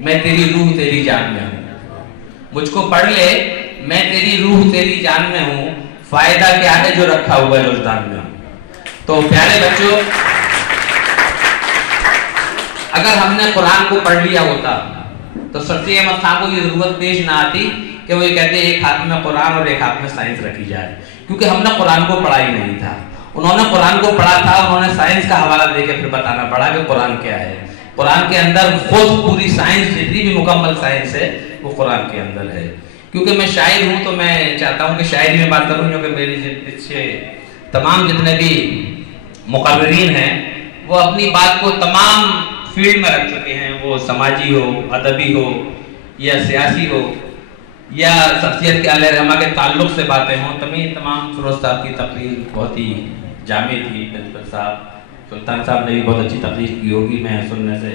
मैं तेरी रूह तेरी जान में हूँ। मुझको पढ़ ले, मैं तेरी रूह तेरी जान में हूँ, फायदा क्या है जो रखा हुआ है उस में हूँ। तो प्यारे बच्चों, अगर हमने कुरान को पढ़ लिया होता तो सरसी अहमद खान को ये जरूरत पेश ना आती कि वो ये कहते एक हाथ में कुरान और एक हाथ में साइंस रखी जाए, क्योंकि हमने कुरान को पढ़ा ही नहीं था। उन्होंने कुरान को पढ़ा था, उन्होंने साइंस का हवाला देके फिर बताना पड़ा कि कुरान क्या है। कुरान के अंदर खुद पूरी साइंस, जितनी भी मुकम्मल साइंस है वो कुरान के अंदर है। क्योंकि मैं शायर हूँ तो मैं चाहता हूँ कि शायरी में बात करूँ, क्योंकि मेरे पीछे तमाम जितने भी मुकर्रिरीन हैं वो अपनी बात को तमाम फील्ड में रख चुके हैं, वो समाजी हो, अदबी हो या सियासी हो या शख्सियत के अलहरमा के ताल्लुक से बातें हों। तमाम फिरोज साहब की तकरीर बहुत ही जामे थी। प्रिंसिपल साहब, सुल्तान साहब ने भी बहुत अच्छी तकरीर की होगी, मैं सुनने से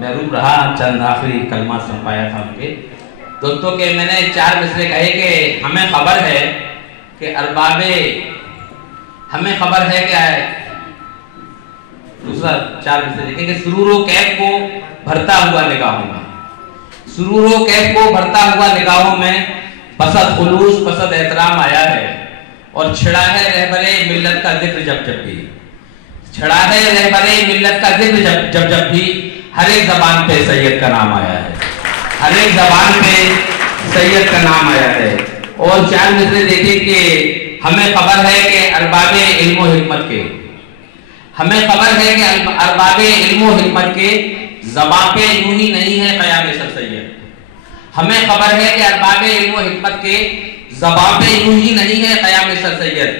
महरूम रहा। चंद आखिरी कलमा सुन पाया था उनके दोस्तों के। मैंने 4 मिसरे कहे कि हमें खबर है कि अरबाबे, हमें खबर है क्या है, दूसरा 4 मिसरे देखेंगे, सुरूर व कैफ को भरता हुआ निगाहों में, सुरूर व कैफ को भरता हुआ निगाहों में बसत खुलूस बसत एहतराम आया है, और छिड़ा है रहबरे मिल्लत का जिक्र जब जब भी, छिड़ा है रहबरे मिल्लत का जिक्र जब जब भी, हर एक जबान पे सैयद का नाम आया है, हर एक जबान पे सैयद का नाम आया है। और 4 मिसरे देखें कि हमें खबर है कि अरबाबे इल्म व हिकमत के, हमें खबर है कि अरबाबे इल्म व हिकमत के ज़बां पे यूं ही नहीं है क़याम सर सैयद, हमें खबर है कि अरबाबे इल्म व हिकमत के ज़बां पे यूं ही नहीं है क़याम सर सैयद।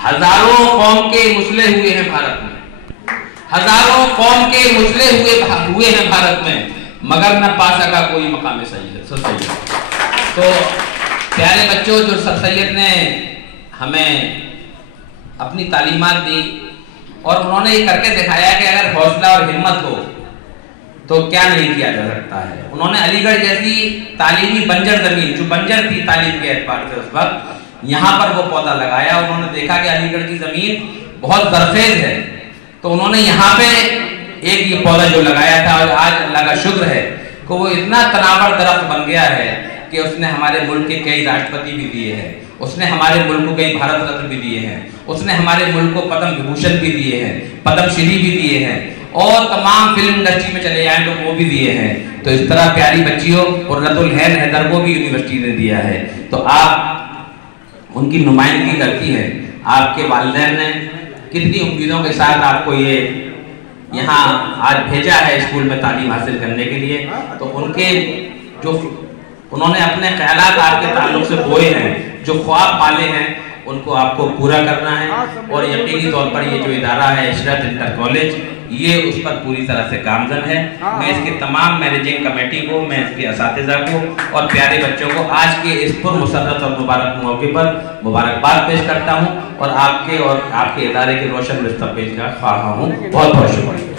हजारों कौम के मुसले हुए हैं भारत में, हजारों कौम के मुसले हुए हैं भारत में, मगर न पा सका कोई मकाम सैयद सर सैयद। तो प्यारे बच्चों, जो सर सैयद ने हमें अपनी तालीमात दी और उन्होंने ये करके दिखाया कि अगर हौसला और हिम्मत हो तो क्या नहीं किया जा सकता है। उन्होंने अलीगढ़ जैसी तालीमी बंजर जमीन, जो बंजर थी तालीम के एतबार से उस वक्त, यहाँ पर वो पौधा लगाया। उन्होंने देखा कि अलीगढ़ की जमीन बहुत जरखेज है, तो उन्होंने यहाँ पे एक ये पौधा जो लगाया था, और आज अल्लाह का शुक्र है कि वो इतना तनावर दरख्त बन गया है कि उसने हमारे मुल्क के कई राष्ट्रपति भी दिए हैं, उसने हमारे मुल्क को कई भारत रत्न भी दिए हैं, उसने हमारे मुल्क को पद्म विभूषण भी दिए हैं, पद्मश्री भी दिए हैं, और तमाम फिल्म इंडस्ट्री में चले जाएं तो वो भी दिए हैं। तो इस तरह प्यारी बच्चियों, कुर्रतुल ऐन हैदर को भी यूनिवर्सिटी ने दिया है। तो आप उनकी नुमाइंदगी करती हैं, आपके वालिदैन ने कितनी उम्मीदों के साथ आपको ये यहाँ आज भेजा है स्कूल में तालीम हासिल करने के लिए। तो उनके जो उन्होंने अपने ख्यालात आपके ताल्लुक से बोए हैं, जो ख्वाब पाले हैं, उनको आपको पूरा करना है। और यकीनी तौर पर ये जो इदारा है इशरत इंटर कॉलेज, ये उस पर पूरी तरह से गामजन है। मैं इसके तमाम मैनेजिंग कमेटी को, मैं इसके असातिज़ा को और प्यारे बच्चों को आज के इस पुरमुसर्रत और मुबारक मौके पर मुबारकबाद पेश करता हूँ, और आपके इदारे के रोशन मुस्तक़बिल का ख्वाह हूँ। बहुत बहुत शुक्रिया।